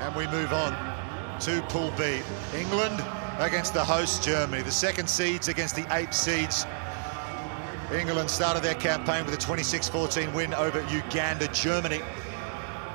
And we move on to Pool B. England against the host Germany. The second seeds against the 8 seeds. England started their campaign with a 26-14 win over Uganda. Germany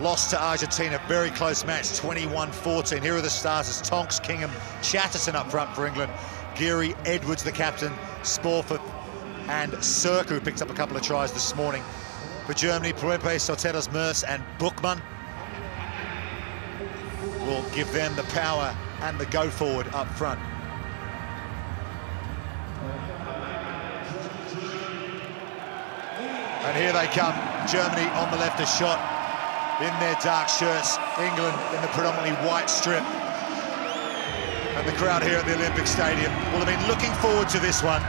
lost to Argentina, very close match, 21-14. Here are the starters: Tonks, Kingham, Chatterton up front for England. Geary, Edwards, the captain, Sporforth, and Cirque, who picked up a couple of tries this morning. For Germany, Puepe, Soteros, Merz, and Bookman will give them the power and the go forward up front. And here they come, Germany on the left, a shot in their dark shirts, England in the predominantly white strip. And the crowd here at the Olympic Stadium will have been looking forward to this one.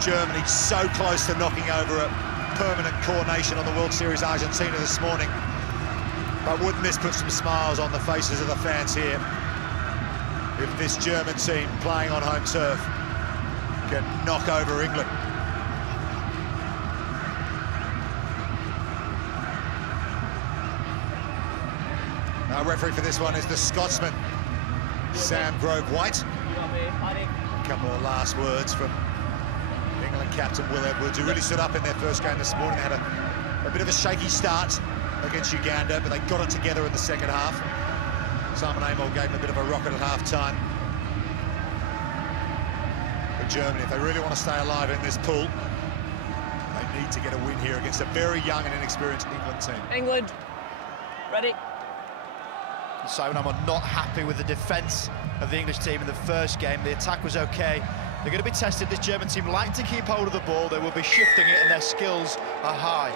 Germany so close to knocking over a permanent coronation on the World Series Argentina this morning. But wouldn't this put some smiles on the faces of the fans here if this German team playing on home turf can knock over England? Our referee for this one is the Scotsman, Sam Grove-White. A couple of last words from England captain Will Edwards, who really stood up in their first game this morning. They had a bit of a shaky start against Uganda, but they got it together in the second half. Simon Amor gave them a bit of a rocket at half-time. But Germany, if they really want to stay alive in this pool, they need to get a win here against a very young and inexperienced England team. England, ready. Simon Amor not happy with the defence of the English team in the first game. The attack was okay. They're going to be tested. This German team like to keep hold of the ball. They will be shifting it, and their skills are high.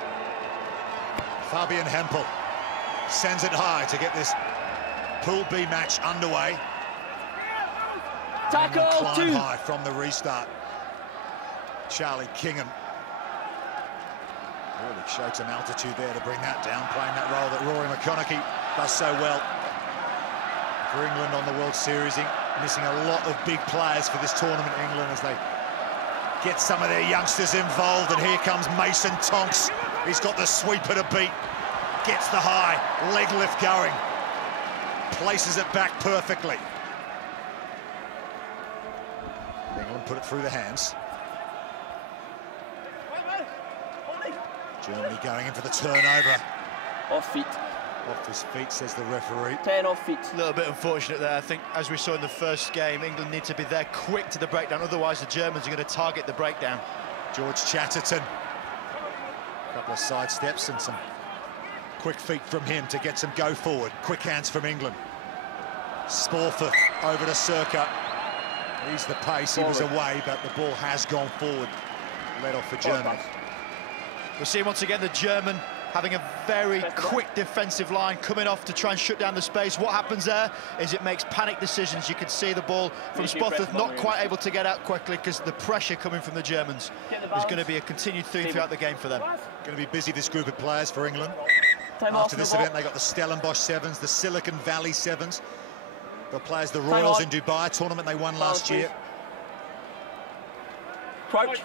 Fabian Hempel sends it high to get this Pool B match underway. Tackle, climb high from the restart. Charlie Kingham really showed some altitude there to bring that down, playing that role that Rory McConaughey does so well for England on the World Series. Missing a lot of big players for this tournament, England, as they get some of their youngsters involved. And here comes Mason Tonks. He's got the sweeper to beat, gets the high, leg lift going, places it back perfectly. England put it through the hands. Germany going in for the turnover. Off feet. Off his feet, says the referee. 10 off feet. A little bit unfortunate there. I think, as we saw in the first game, England need to be there quick to the breakdown. Otherwise, the Germans are going to target the breakdown. George Chatterton. A couple of side steps and some quick feet from him to get some go forward. Quick hands from England. Sporforth over to Circa. He's the pace. He was away, but the ball has gone forward. Led off for Germany. We're seeing once again the German having a very quick defensive line coming off to try and shut down the space. What happens there is it makes panic decisions. You can see the ball from Sporforth not quite able to get out quickly because the pressure coming from the Germans is going to be a continued theme throughout the game for them. Going to be busy, this group of players for England. Time After this event, they got the Stellenbosch Sevens, the Silicon Valley Sevens. The players, the Royals in Dubai, tournament they won last year. Crouch.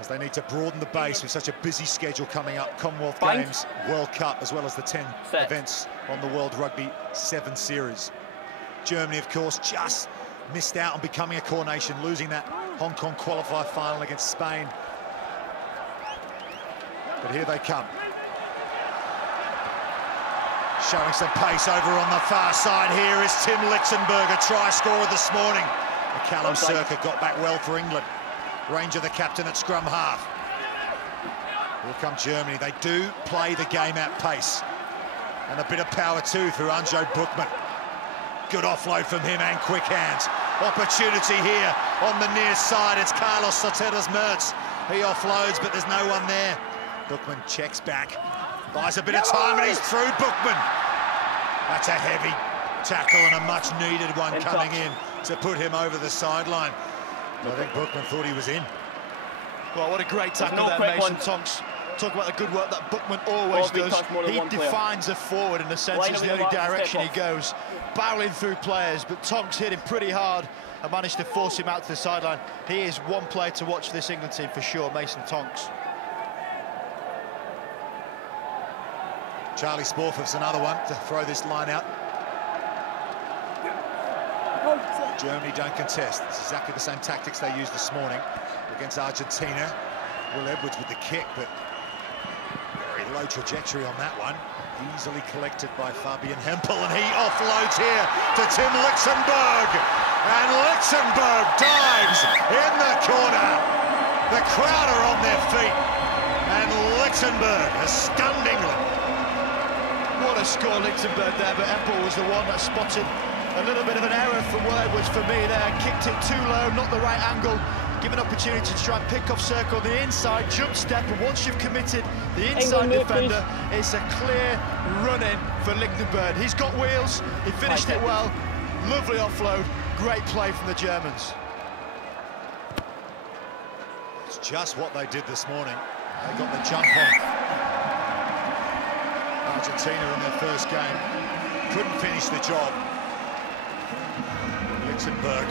As they need to broaden the base with such a busy schedule coming up. Commonwealth Bind. Games, World Cup, as well as the 10 events on the World Rugby 7 Series. Germany, of course, just missed out on becoming a coronation, losing that Hong Kong qualifier final against Spain. But here they come. Showing some pace over on the far side. Here is Tim Lichtenberger, try scorer this morning. And Callum Cirque got back well for England. Ranger, the captain at scrum half. Here come Germany. They do play the game at pace. And a bit of power too through Anjo Bookman. Good offload from him and quick hands. Opportunity here on the near side. It's Carlos Soteros Merz. He offloads, but there's no one there. Bookman checks back. Buys a bit of time and he's through Bookman. That's a heavy tackle and a much needed one coming in to put him over the sideline. I think Bookman thought he was in. Well, what a great tackle there, Mason Tonks. Talk about the good work that Bookman always does. He defines a forward in a sense. It's the only direction he goes. Barreling through players, but Tonks hit him pretty hard and managed to force him out to the sideline. He is one player to watch for this England team for sure, Mason Tonks. Charlie Sporth's another one to throw this line out. Germany don't contest. It's exactly the same tactics they used this morning against Argentina. Will Edwards with the kick, but very low trajectory on that one. Easily collected by Fabian Hempel, and he offloads here to Tim Lichtenberg. And Lichtenberg dives in the corner. The crowd are on their feet. And Lichtenberg has stunned England. What a score, Lichtenberg there, but Hempel was the one that spotted a little bit of an error from Will Edwards for me there. Kicked it too low, not the right angle. Given opportunity to try and pick off circle the inside, jump step, and once you've committed the inside defender, it's a clear run-in for Lichtenberg. He's got wheels, he finished it well, lovely offload, great play from the Germans. It's just what they did this morning. They got the jump on Argentina in their first game. Couldn't finish the job. Lichtenberg,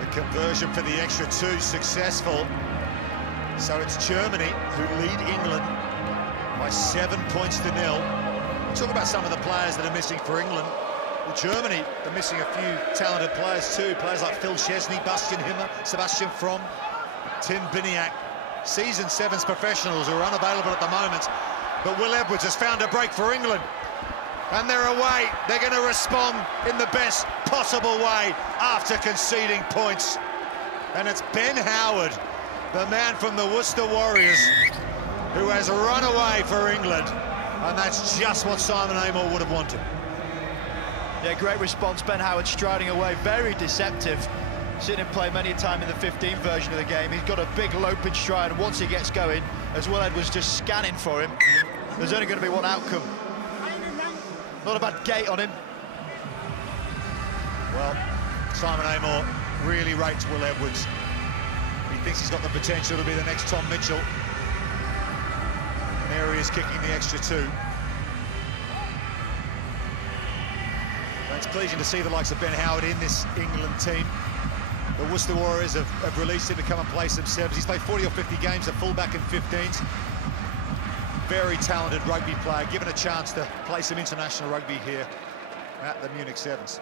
the conversion for the extra two successful. So it's Germany who lead England by 7 points to 0. We'll talk about some of the players that are missing for England. Well, Germany are missing a few talented players too. Players like Phil Szczesny, Bastian Himmer, Sebastian Fromm, Tim Biniak. Season 7's professionals are unavailable at the moment. But Will Edwards has found a break for England. And they're away. They're going to respond in the best possible way after conceding points. And it's Ben Howard, the man from the Worcester Warriors, who has run away for England. And that's just what Simon Amor would have wanted. Yeah, great response. Ben Howard striding away, very deceptive. Seen him play many a time in the 15 version of the game. He's got a big loping stride, and once he gets going, as Will Edwards just scanning for him, there's only going to be one outcome. Not a bad gate on him. Well, Simon Amor really rates Will Edwards. He thinks he's got the potential to be the next Tom Mitchell. And there he is kicking the extra two. And it's pleasing to see the likes of Ben Howard in this England team. The Worcester Warriors have released him to come and play some sevens. He's played 40 or 50 games at fullback in 15s. Very talented rugby player, given a chance to play some international rugby here at the Munich Sevens.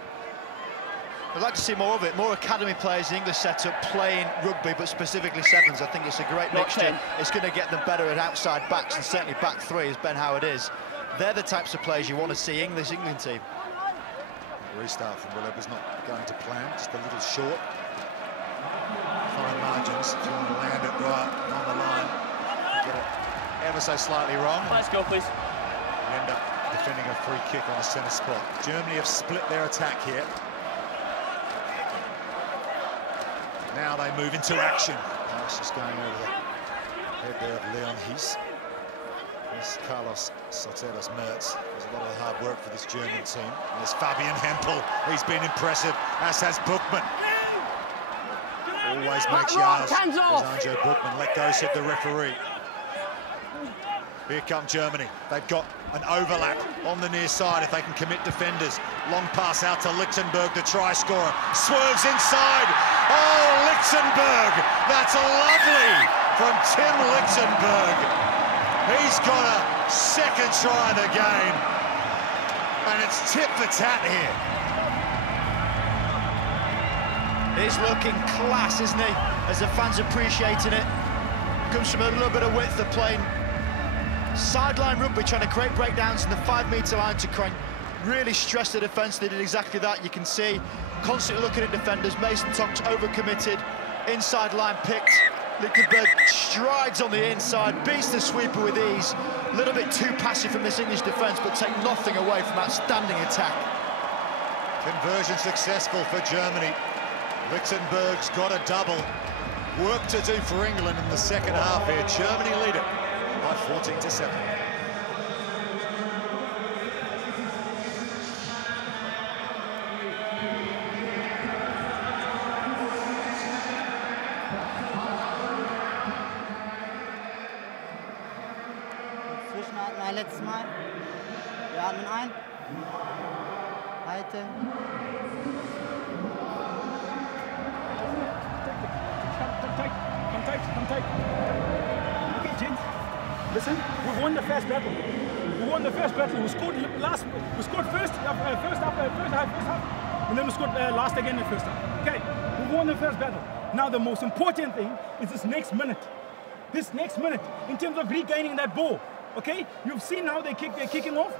I'd like to see more of it, more academy players in the English setup playing rugby, but specifically sevens. I think it's a great mixture. It's going to get them better at outside backs, and certainly back three, as Ben Howard is. They're the types of players you want to see in this England team. Restart from Will Edwards, not going to plan, just a little short. Fine margins, if you want to land it right on the line, get it ever so slightly wrong. Let's go, please. You end up defending a free kick on a centre spot. Germany have split their attack here. Now they move into action. Pass is going over the head there of Leon Hies. This Carlos Soteros Mertz does a lot of hard work for this German team. There's Fabian Hempel. He's been impressive, as has Bookman. Always makes yards. There's Anjo Bookman. Let go, said the referee. Here come Germany. They've got an overlap on the near side if they can commit defenders. Long pass out to Lichtenberg, the try scorer. Swerves inside. Oh, Lichtenberg! That's lovely from Tim Lichtenberg. He's got a second try of the game. And it's tit for tat here. He's looking class, isn't he? As the fans appreciating it. Comes from a little bit of width of playing sideline rugby, trying to create breakdowns in the 5-metre line to really stress the defence. They did exactly that. You can see constantly looking at defenders. Mason Tonk's overcommitted, inside line picked. Lichtenberg strides on the inside, beats the sweeper with ease. A little bit too passive from this English defence, but take nothing away from outstanding attack. Conversion successful for Germany. Lichtenberg's got a double. Work to do for England in the second half here. Germany lead it by 14-7. Zwischenatmen ein letztes Mal. Wir atmen ein. Halte. Come take. Okay, gents. Listen, we've won the first battle. We won the first battle. We scored last. We scored first half, and then we scored last again in the first half. Okay, we won the first battle. Now the most important thing is this next minute. This next minute, in terms of regaining that ball. Okay, you've seen how they're kicking off.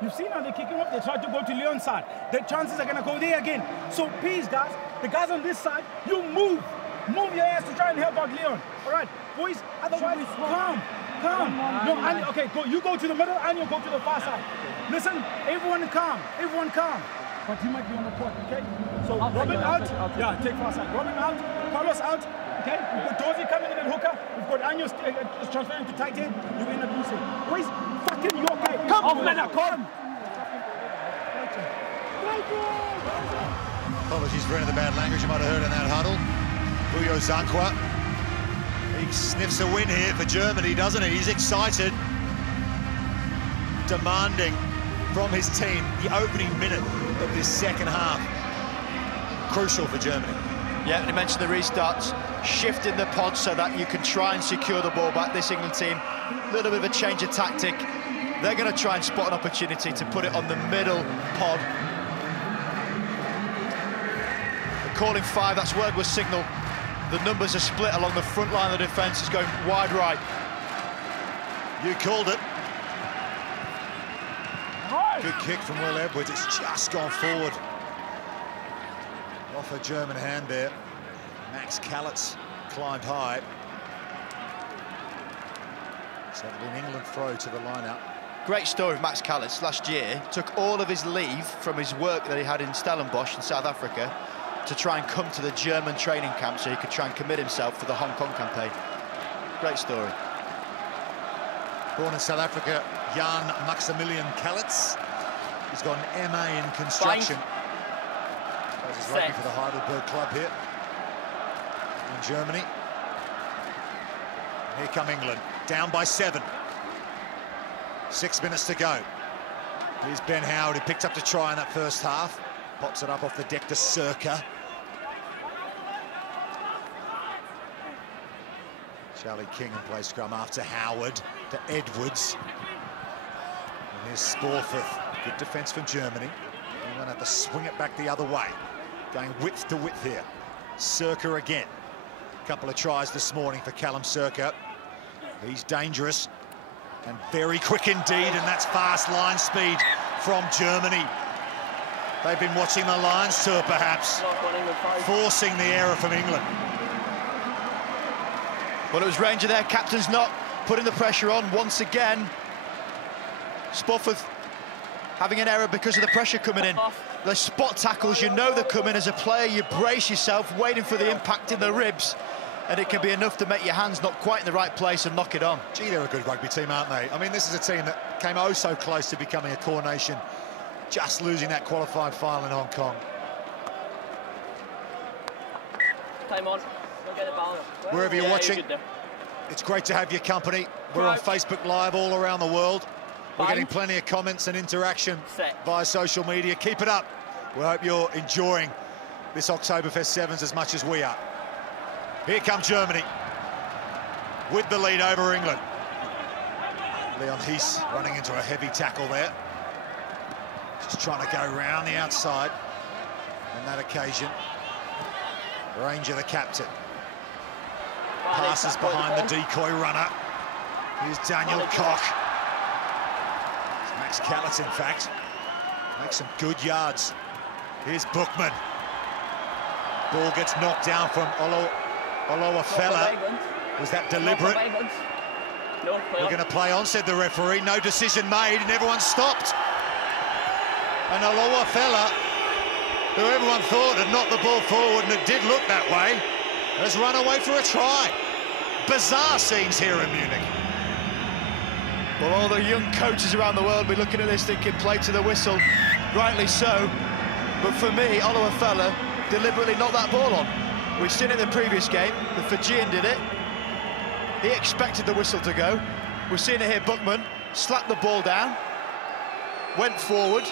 You've seen how they're kicking off. They tried to go to Leon's side. Their chances are going to go there again. So please, guys, the guys on this side, you move. Move your ass to try and help out Leon. All right, boys, otherwise, calm. No, okay, you go to the middle and you go to the far side. Listen, everyone calm. But you might be on the court, okay? So Robin out. Yeah, take far side. Robin out. Carlos out. Okay? We've got Dorsey coming in at hooker. We've got Anyo transferring to tight end. You're in a blue set. Boys, fucking you okay? Come on, Lena, come! Apologies for any of the bad language you might have heard in that huddle. Buyo Zankwa. He sniffs a win here for Germany, doesn't he? He's excited. Demanding from his team the opening minute of this second half. Crucial for Germany. Yeah, and he mentioned the restarts, shifting the pod so that you can try and secure the ball back. This England team, a little bit of a change of tactic. They're going to try and spot an opportunity to put it on the middle pod. They're calling 5, that's word was signal. The numbers are split along the front line of the defence, is going wide right. You called it. Good kick from Will Edwards, it's just gone forward. Off a German hand there. Max Kalitz climbed high. So an England throw to the line-out. Great story of Max Kalitz. Last year, took all of his leave from his work that he had in Stellenbosch in South Africa to try and come to the German training camp so he could try and commit himself for the Hong Kong campaign. Great story. Born in South Africa, Jan Maximilian Kalitz. He's got an MA in construction. Plays his rugby for the Heidelberg club here in Germany. And here come England, down by 7. 6 minutes to go. Here's Ben Howard, who picked up the try in that first half. Pops it up off the deck to Circa. Charlie King in play scrum after Howard to Edwards. And here's Sporforth. Good defence from Germany. They're going to have to swing it back the other way. Going width to width here. Circa again. A couple of tries this morning for Callum Circa. He's dangerous and very quick indeed, and that's fast line speed from Germany. They've been watching the Lions tour, perhaps, forcing the error from England. Well, it was Ranger there, captain's not putting the pressure on once again. Sporforth having an error because of the pressure coming in. The spot tackles, you know they're coming. As a player, you brace yourself, waiting for the impact in the ribs, and it can be enough to make your hands not quite in the right place and knock it on. Gee, they're a good rugby team, aren't they? I mean, this is a team that came oh so close to becoming a core nation, just losing that qualifying final in Hong Kong. Time on. Don't get the ball. Wherever you're watching, it's great to have your company. We're on Facebook Live all around the world. We're getting plenty of comments and interaction via social media. Keep it up. We hope you're enjoying this Oktoberfest Sevens as much as we are. Here come Germany with the lead over England. Leon Hies running into a heavy tackle there. Just trying to go round the outside on that occasion. Ranger, the captain. Passes behind the decoy runner. Here's Daniel Koch. It's Max Kalitz, in fact. Makes some good yards. Here's Bookman. Ball gets knocked down from Olowafela. Was that deliberate? We're going to play on, said the referee. No decision made, and everyone stopped. And Olowafela, who everyone thought had knocked the ball forward, and it did look that way, has run away for a try. Bizarre scenes here in Munich. Well, all the young coaches around the world will be looking at this thinking, play to the whistle. Rightly so. But for me, Olowafela deliberately knocked that ball on. We've seen it in the previous game. The Fijian did it. He expected the whistle to go. We've seen it here, Bookman slapped the ball down, went forward,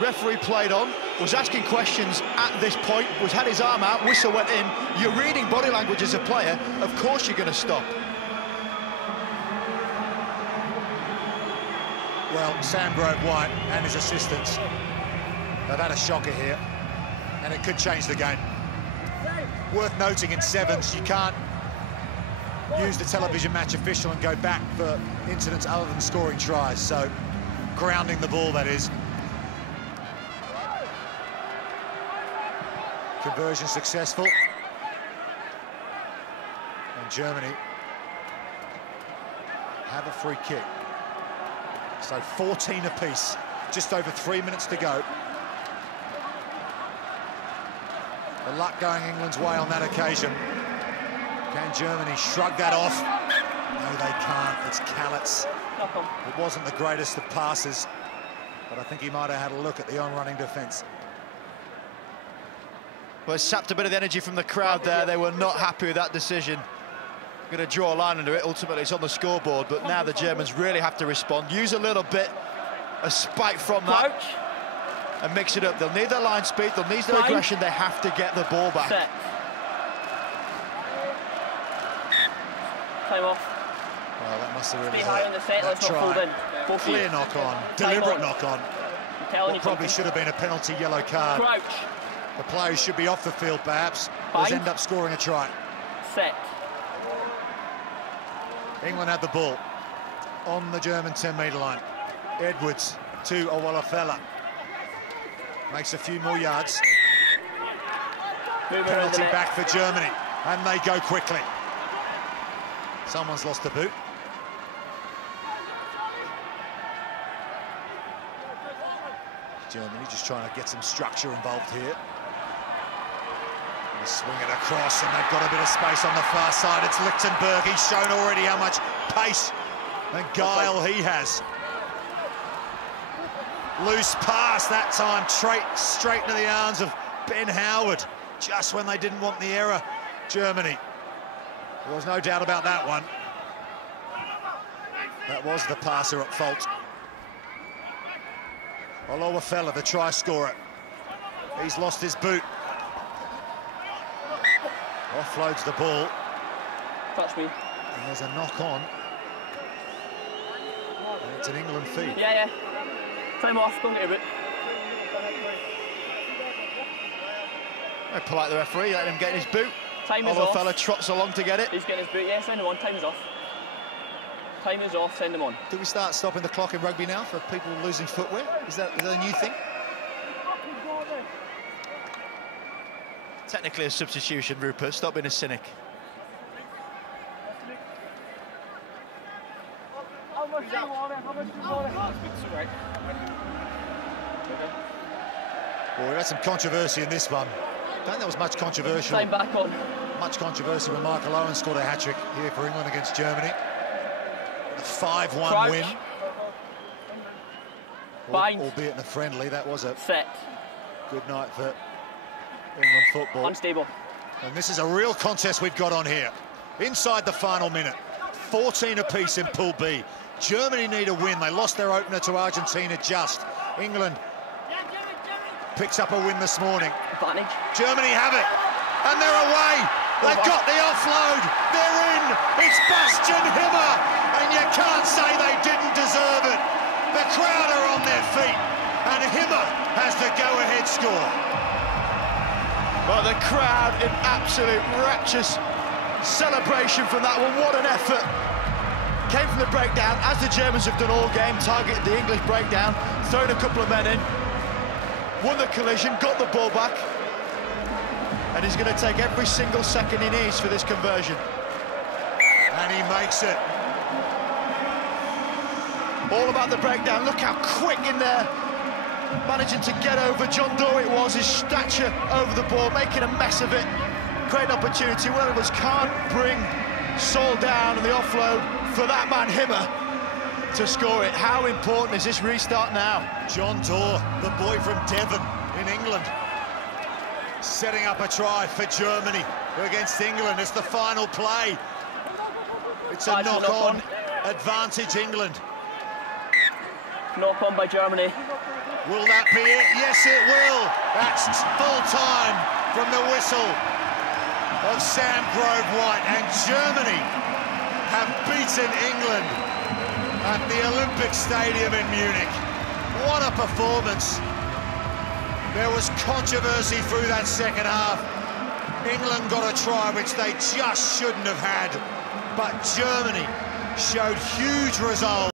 referee played on, was asking questions at this point, had his arm out, whistle went in. You're reading body language as a player, of course you're going to stop. Well, Sam Grove-White and his assistants have had a shocker here, and it could change the game. Worth noting in sevens, you can't use the television match official and go back for incidents other than scoring tries, so grounding the ball, that is. Conversion successful. And Germany have a free kick. So 14 apiece, just over 3 minutes to go. The luck going England's way on that occasion. Can Germany shrug that off? No, they can't. It's Callets. It wasn't the greatest of passes, but I think he might have had a look at the on-running defence. Well, it sapped a bit of the energy from the crowd there. They were not happy with that decision. Going to draw a line under it. Ultimately, it's on the scoreboard, but now the Germans really have to respond. Use a little bit of spite from that and mix it up. They'll need their line speed, they'll need their aggression. They have to get the ball back. Set. Time off. Well, that must have really Stay high on the set, let's not fold in. Clear knock-on, deliberate knock-on. What probably should have been a penalty yellow card. Crouch. The players should be off the field, perhaps. They'll end up scoring a try. Set. England had the ball on the German 10-metre line. Edwards to Oktoberfest. Makes a few more yards. Penalty back for Germany, and they go quickly. Someone's lost a boot. Germany just trying to get some structure involved here. They swing it across, and they've got a bit of space on the far side. It's Lichtenberg. He's shown already how much pace and guile he has. Loose pass that time, straight into the arms of Ben Howard, just when they didn't want the error, Germany. There was no doubt about that one. That was the passer at fault. Oktoberfest, the try scorer. He's lost his boot. Offloads the ball. Touch me. And there's a knock-on. It's an England feed. Yeah. Time off, don't get a boot. Very polite, the referee, letting him get in his boot. Time is off. Oktoberfest trots along to get it. He's getting his boot, yeah, send him on, time is off. Time is off, send him on. Do we start stopping the clock in rugby now for people losing footwear? Is that a new thing? Technically a substitution, Rupert. Stop being a cynic. Well, we had some controversy in this one. I don't think there was much controversial. Time back on. Much controversy when Michael Owen scored a hat-trick here for England against Germany. A 5-1 win. Bind. Albeit in a friendly, that was a set. Good night for England football. Unstable. And this is a real contest we've got on here. Inside the final minute, 14 apiece in Pool B. Germany need a win. They lost their opener to Argentina just. England picks up a win this morning. Advantage. Germany have it, and they're away. They've got the offload. They're in. It's Bastian Himmer, and you can't say they didn't deserve it. The crowd are on their feet, and Himmer has the go-ahead score. Well, the crowd in absolute rapturous celebration from that one. What an effort. Came from the breakdown, as the Germans have done all game, targeted the English breakdown, thrown a couple of men in, won the collision, got the ball back, and he's going to take every single second he needs for this conversion. And he makes it. All about the breakdown. Look how quick in there, managing to get over. John Doe it was, his stature over the ball, making a mess of it. Great opportunity. One of us can't bring Saul down, and the offload for that man Himmer to score it. How important is this restart now? John Doe, the boy from Devon in England, setting up a try for Germany against England. It's the final play. It's a knock-on advantage, England. Knock-on by Germany. Will that be it? Yes, it will. That's full time from the whistle of Sam Grove-White, and Germany have beaten England at the Olympic Stadium in Munich. What a performance. There was controversy through that second half. England got a try which they just shouldn't have had, but Germany showed huge resolve.